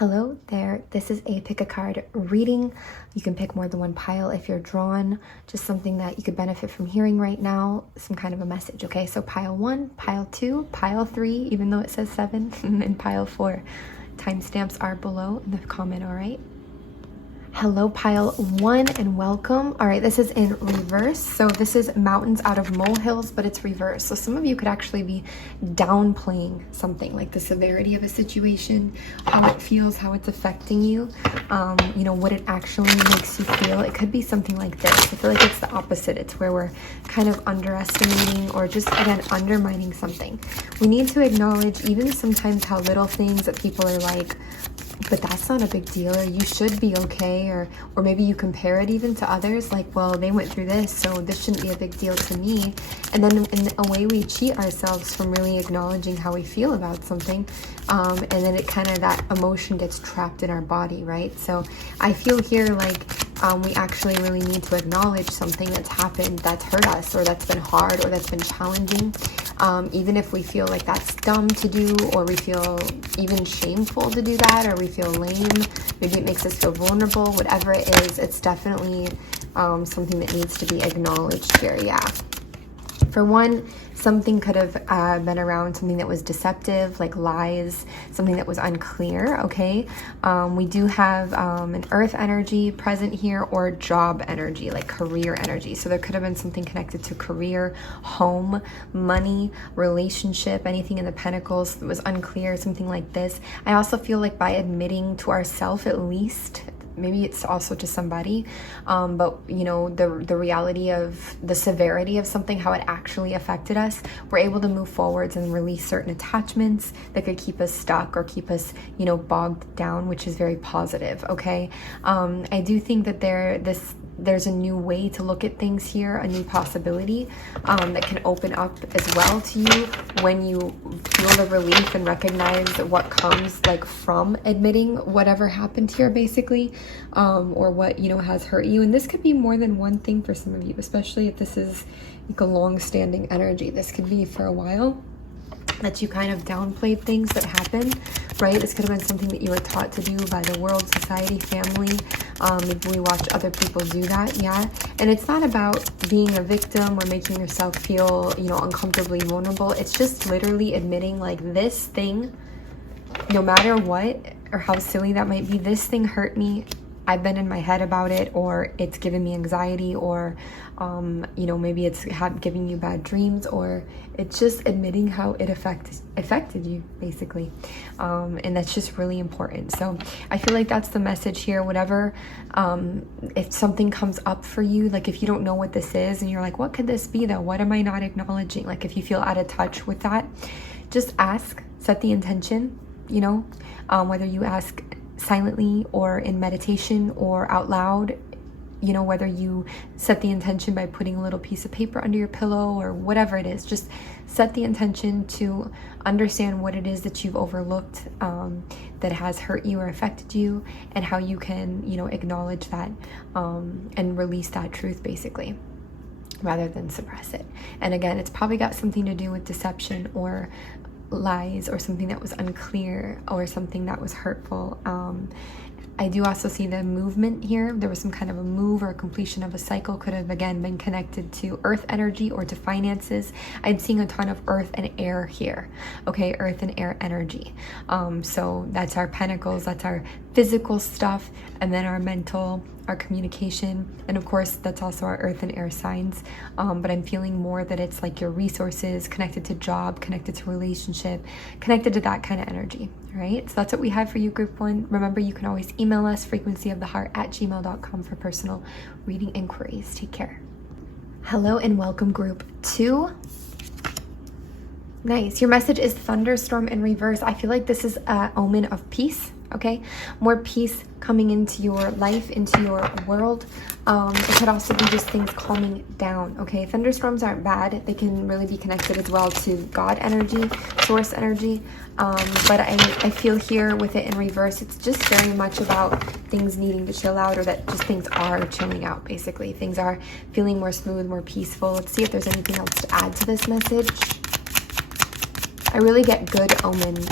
Hello there, this is a pick a card reading. You can pick more than one pile if you're drawn, just something that you could benefit from hearing right now, some kind of a message, okay? So pile 1, pile 2, pile 3, even though it says 7, and pile 4. Timestamps are below in the comment, all right? Hello pile 1 and welcome. All right, this is in reverse. So this is mountains out of molehills, but it's reverse. So some of you could actually be downplaying something, like the severity of a situation, how it feels, how it's affecting you, you know, what it actually makes you feel. It could be something like this. I feel like it's the opposite. It's where we're kind of underestimating or just, again, undermining something. We need to acknowledge even sometimes how little things that people are like, but that's not a big deal, or you should be okay, or maybe you compare it even to others, like, well, they went through this, so this shouldn't be a big deal to me. And then in a way we cheat ourselves from really acknowledging how we feel about something, and then it kind of, that emotion gets trapped in our body, right? So I feel here like we actually really need to acknowledge something that's happened, that's hurt us, or that's been hard, or that's been challenging. Even if we feel like that's dumb to do, or we feel even shameful to do that, or we feel lame, maybe it makes us feel vulnerable, whatever it is, it's definitely something that needs to be acknowledged here, yeah. For one, something could have been around something that was deceptive, like lies, something that was unclear, okay? We do have an earth energy present here, or job energy, like career energy. So there could have been something connected to career, home, money, relationship, anything in the pentacles that was unclear, something like this. I also feel like by admitting to ourselves, at least, maybe it's also to somebody, but you know, the reality of the severity of something, how it actually affected us, we're able to move forwards and release certain attachments that could keep us stuck or keep us, you know, bogged down, which is very positive, okay? I do think that there's a new way to look at things here, a new possibility that can open up as well to you when you feel the relief and recognize what comes like from admitting whatever happened here, basically, or what, you know, has hurt you. And this could be more than one thing for some of you, especially if this is like a long-standing energy. This could be for a while that you kind of downplayed things that happened, right? This could have been something that you were taught to do by the world, society, family. Maybe we watch other people do that, yeah. And it's not about being a victim or making yourself feel, you know, uncomfortably vulnerable. It's just literally admitting, like, this thing, no matter what or how silly that might be, this thing hurt me. I've been in my head about it, or it's given me anxiety, or you know, maybe it's giving you bad dreams, or it's just admitting how it affected you, basically. And that's just really important. So I feel like that's the message here. Whatever, if something comes up for you, like if you don't know what this is and you're like, what could this be though? What am I not acknowledging? Like if you feel out of touch with that, just ask, set the intention, you know, whether you ask silently or in meditation or out loud, you know, whether you set the intention by putting a little piece of paper under your pillow or whatever it is, just set the intention to understand what it is that you've overlooked, that has hurt you or affected you, and how you can, you know, acknowledge that and release that truth, basically, rather than suppress it. And again, it's probably got something to do with deception or lies, or something that was unclear, or something that was hurtful. I do also see the movement here. There was some kind of a move or a completion of a cycle. Could have, again, been connected to earth energy or to finances. I'm seeing a ton of earth and air here. Okay, earth and air energy. So that's our pentacles, that's our physical stuff, and then our mental, our communication, and of course that's also our earth and air signs. But I'm feeling more that it's like your resources, connected to job, connected to relationship, connected to that kind of energy. All right, so that's what we have for you, group 1. Remember, you can always email us, frequencyoftheheart@gmail.com, for personal reading inquiries. Take care. Hello and welcome, group 2. Nice. Your message is thunderstorm in reverse. I feel like this is an omen of peace. Okay, more peace coming into your life, into your world. It could also be just things calming down. Okay, thunderstorms aren't bad. They can really be connected as well to God energy, source energy. But I feel here with it in reverse, it's just very much about things needing to chill out, or that just things are chilling out, basically. Things are feeling more smooth, more peaceful. Let's see if there's anything else to add to this message. I really get good omen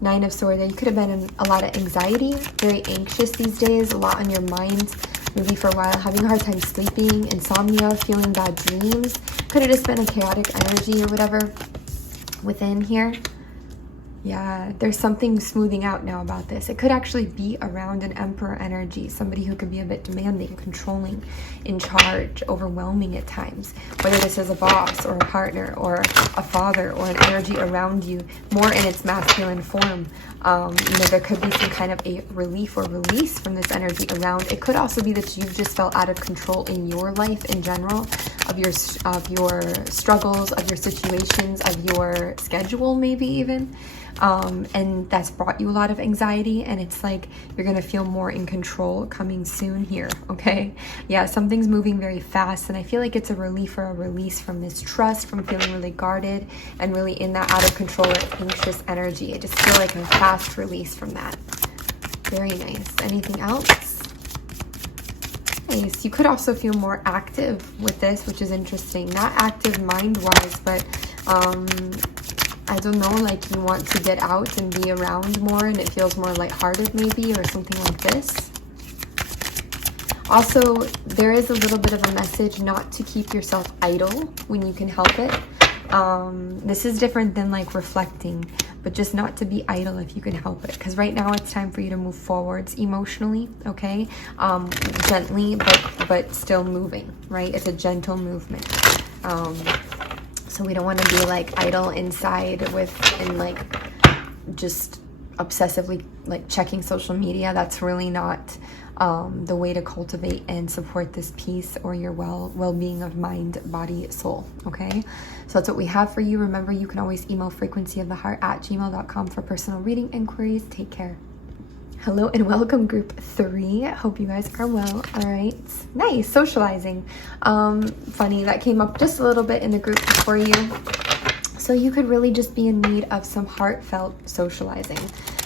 9 of Swords. You could have been in a lot of anxiety, very anxious these days, a lot on your mind, maybe for a while, having a hard time sleeping, insomnia, feeling bad dreams. Could have just been a chaotic energy or whatever within here. Yeah, there's something smoothing out now about this. It could actually be around an Emperor energy, somebody who could be a bit demanding, controlling, in charge, overwhelming at times. Whether this is a boss or a partner or a father or an energy around you, more in its masculine form. You know, there could be some kind of a relief or release from this energy around. It could also be that you've just felt out of control in your life in general, of your struggles, of your situations, of your schedule, maybe even. And that's brought you a lot of anxiety, and it's like you're gonna feel more in control coming soon here, okay? Yeah, something's moving very fast, and I feel like it's a relief or a release from mistrust, from feeling really guarded and really in that out of control or anxious energy. I just feel like a fast release from that. Very nice. Anything else? Nice. You could also feel more active with this, which is interesting. Not active mind-wise, but I don't know, like you want to get out and be around more, and it feels more lighthearted maybe, or something like this. Also, there is a little bit of a message not to keep yourself idle when you can help it. This is different than like reflecting, but just not to be idle if you can help it. Because right now it's time for you to move forwards emotionally, okay? Gently, but still moving, right? It's a gentle movement. So we don't want to be like idle inside and like just obsessively like checking social media. That's really not the way to cultivate and support this peace or your well-being of mind, body, soul, okay? So that's what we have for you. Remember, you can always email frequencyoftheheart@gmail.com for personal reading inquiries. Take care. Hello and welcome, group 3. Hope you guys are well. All right, nice. Socializing. Funny, that came up just a little bit in the group before you. So you could really just be in need of some heartfelt socializing.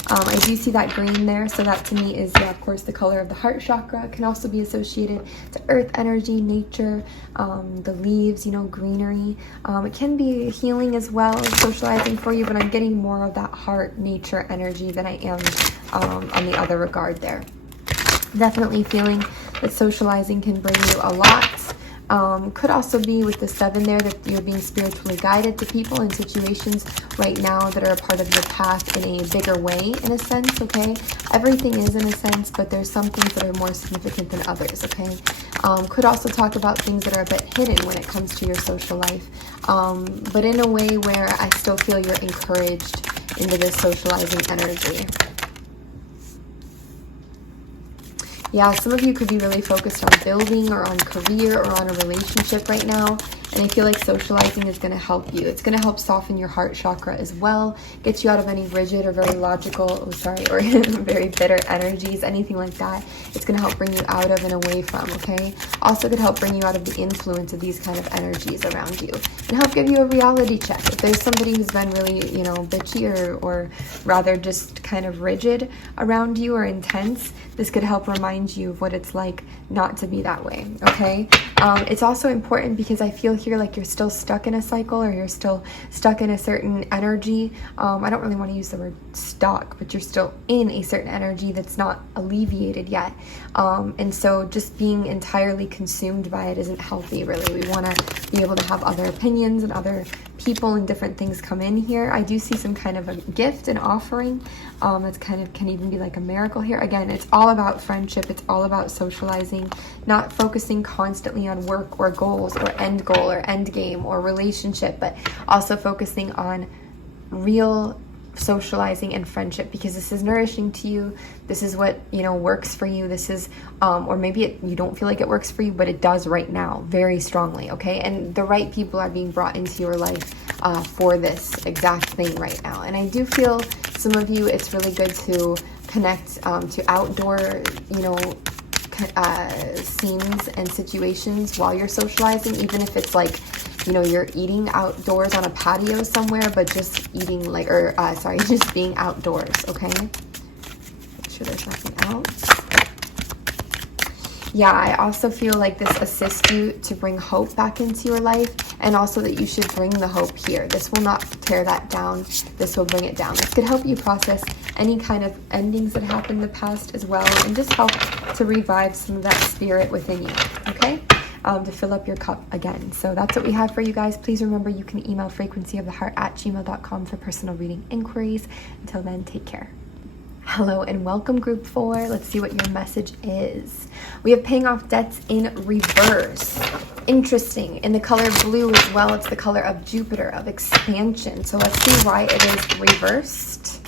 I do see that green there, so that to me is, yeah, of course, the color of the heart chakra. It can also be associated to earth energy, nature, the leaves, you know, greenery. It can be healing as well, socializing for you, but I'm getting more of that heart, nature energy than I am on the other regard there. Definitely feeling that socializing can bring you a lot. Could also be with the 7 there that you're being spiritually guided to people and situations right now that are a part of your path in a bigger way, in a sense, okay? Everything is in a sense, but there's some things that are more significant than others, okay? Could also talk about things that are a bit hidden when it comes to your social life, but in a way where I still feel you're encouraged into this socializing energy. Yeah, some of you could be really focused on building or on career or on a relationship right now. And I feel like socializing is going to help you. It's going to help soften your heart chakra as well. Get you out of any rigid or very logical, or very bitter energies, anything like that. It's going to help bring you out of and away from, okay? Also could help bring you out of the influence of these kind of energies around you. And help give you a reality check. If there's somebody who's been really, you know, bitchy or rather just kind of rigid around you or intense, this could help remind you of what it's like not to be that way, okay? It's also important because I feel here like you're still stuck in a cycle, or you're still stuck in a certain energy. I don't really want to use the word stuck, but you're still in a certain energy that's not alleviated yet. And so just being entirely consumed by it isn't healthy, really. We want to be able to have other opinions and other people and different things come in here. I do see some kind of a gift and offering. It's kind of can even be like a miracle here. Again, it's all about friendship. It's all about socializing, not focusing constantly on work or goals or end goal or end game or relationship, but also focusing on real socializing and friendship, because this is nourishing to you. This is what, you know, works for you. This is or maybe you don't feel like it works for you, but it does right now very strongly, okay? And the right people are being brought into your life for this exact thing right now. And I do feel some of you, it's really good to connect to outdoor, you know, scenes and situations while you're socializing, even if it's like, you know, you're eating outdoors on a patio somewhere, but just eating like, just being outdoors, okay? Make sure there's nothing else. Yeah, I also feel like this assists you to bring hope back into your life And also that you should bring the hope here. This will not tear that down. This will bring it down. This could help you process any kind of endings that happened in the past as well, and just help to revive some of that spirit within you, okay? To fill up your cup again. So that's what we have for you guys. Please remember you can email frequencyoftheheart@gmail.com for personal reading inquiries. Until then, take care. Hello and welcome, group 4. Let's see what your message is. We have paying off debts in reverse. Interesting. In the color blue as well, it's the color of Jupiter, of expansion. So let's see why it is reversed.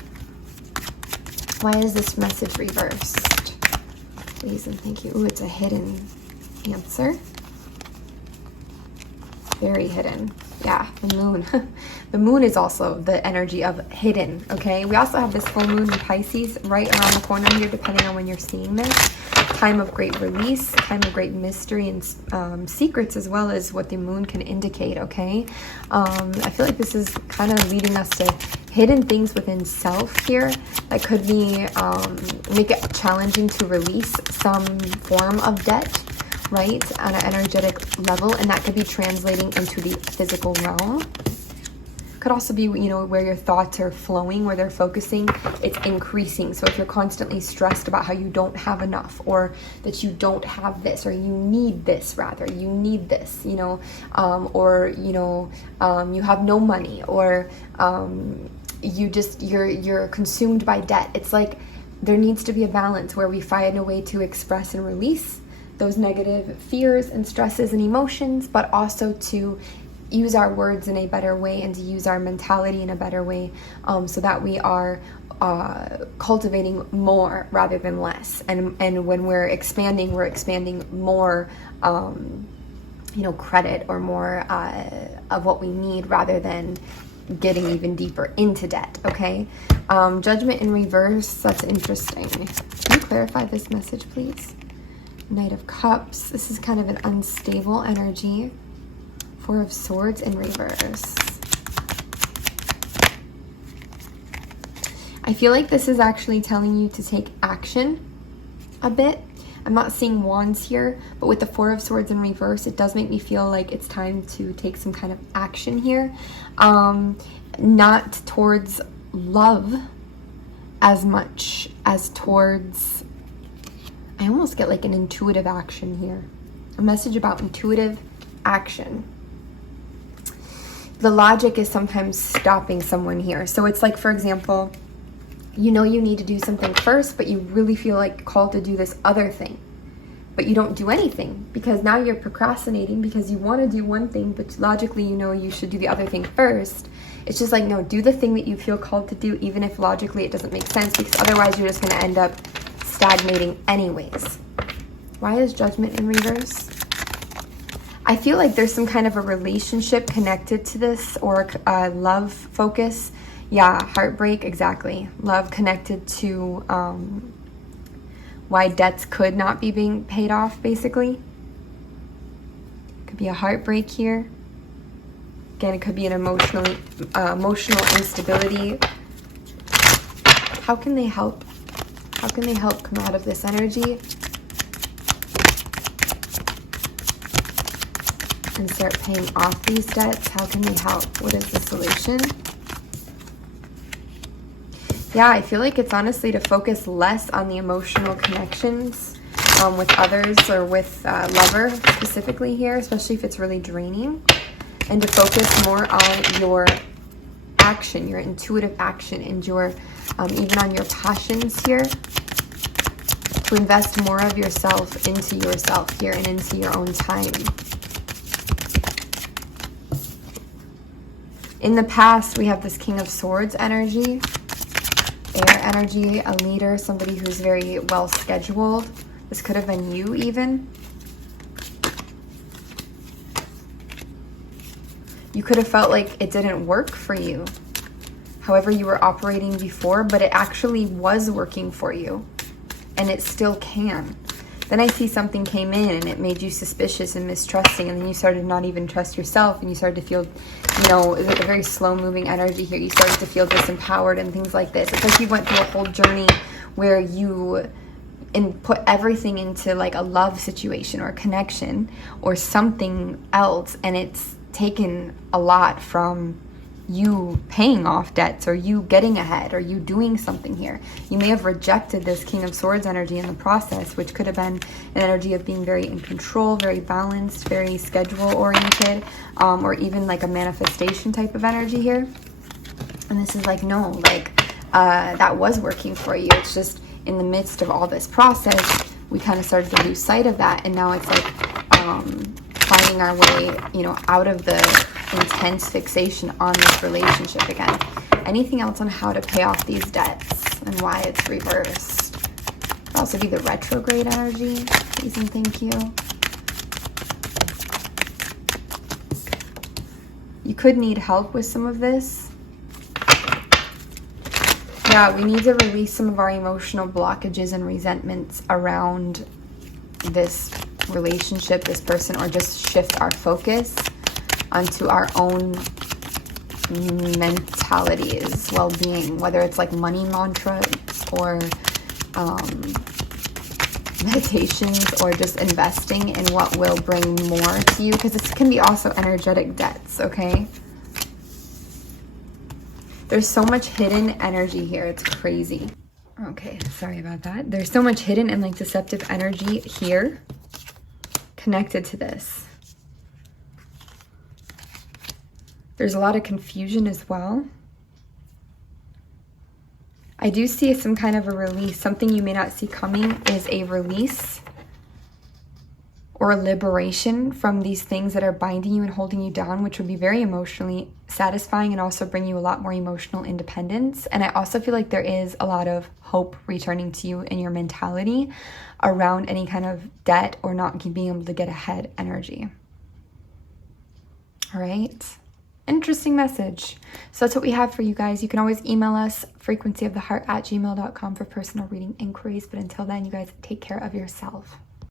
Why is this message reversed? Please and thank you. Ooh, it's a hidden answer. Very hidden. Yeah, the moon. The moon is also the energy of hidden, okay? We also have this full moon in Pisces right around the corner here, depending on when you're seeing this. Time of great release, time of great mystery and secrets, as well as what the moon can indicate, okay? I feel like this is kind of leading us to hidden things within self here that could be, make it challenging to release some form of debt, right, on an energetic level, and that could be translating into the physical realm. Could also be, you know, where your thoughts are flowing, where they're focusing, it's increasing. So if you're constantly stressed about how you don't have enough, or that you don't have this, or you need this, rather, you need this, you know, or, you know, you have no money, or you're consumed by debt. It's like there needs to be a balance where we find a way to express and release those negative fears and stresses and emotions, but also to use our words in a better way and to use our mentality in a better way, so that we are cultivating more rather than less. And when we're expanding more, you know, credit or more of what we need, rather than getting even deeper into debt, okay? Judgment in reverse, that's interesting. Can you clarify this message, please? Knight of Cups, this is kind of an unstable energy. Four of Swords in reverse. I feel like this is actually telling you to take action a bit. I'm not seeing wands here, but with the Four of Swords in reverse, it does make me feel like it's time to take some kind of action here. Not towards love as much as towards, I almost get like an intuitive action here. A message about intuitive action. The logic is sometimes stopping someone here. So it's like, for example, you know you need to do something first, but you really feel like called to do this other thing. But you don't do anything because now you're procrastinating because you want to do one thing, but logically you know you should do the other thing first. It's just like, no, do the thing that you feel called to do, even if logically it doesn't make sense, because otherwise you're just going to end up stagnating anyways. Why is Judgment in reverse? I feel like there's some kind of a relationship connected to this, or a love focus. Yeah, heartbreak, exactly. Love connected to why debts could not be being paid off, basically. Could be a heartbreak here. Again, it could be an emotional instability. How can they help? How can they help come out of this energy and start paying off these debts? How can they help? What is the solution? Yeah, I feel like it's honestly to focus less on the emotional connections with others, or with lover specifically here, especially if it's really draining, and to focus more on your action, your intuitive action, and your even on your passions here, to invest more of yourself into yourself here and into your own time. In the past, we have this King of Swords energy, air energy, a leader, somebody who's very well scheduled. This could have been you even. You could have felt like it didn't work for you, however you were operating before, but it actually was working for you, and it still can. Then I see something came in and it made you suspicious and mistrusting, and then you started to not even trust yourself, and you started to feel, you know, a very slow moving energy here. You started to feel disempowered and things like this. It's like you went through a whole journey where you put everything into like a love situation or a connection or something else, and it's taken a lot from you paying off debts or you getting ahead or you doing something here. You may have rejected this King of Swords energy in the process, which could have been an energy of being very in control, very balanced, very schedule oriented, or even like a manifestation type of energy here. And this is like, no, like that was working for you. It's just in the midst of all this process, we kind of started to lose sight of that. And now it's like finding our way, you know, out of the intense fixation on this relationship again. Anything else on how to pay off these debts and why it's reversed? Could also be the retrograde energy. Please and thank you. You could need help with some of this. Yeah, we need to release some of our emotional blockages and resentments around this relationship, this person, or just shift our focus onto our own mentalities, well-being, whether it's like money mantras or meditations or just investing in what will bring more to you, because this can be also energetic debts, okay? There's so much hidden energy here. It's crazy. Okay, sorry about that. There's so much hidden and like deceptive energy here connected to this. There's a lot of confusion as well. I do see some kind of a release. Something you may not see coming is a release or liberation from these things that are binding you and holding you down, which would be very emotionally satisfying and also bring you a lot more emotional independence. And I also feel like there is a lot of hope returning to you in your mentality around any kind of debt or not being able to get ahead energy. All right. Interesting message. So that's what we have for you guys. You can always email us, frequencyoftheheart@gmail.com for personal reading inquiries. But until then, you guys take care of yourself.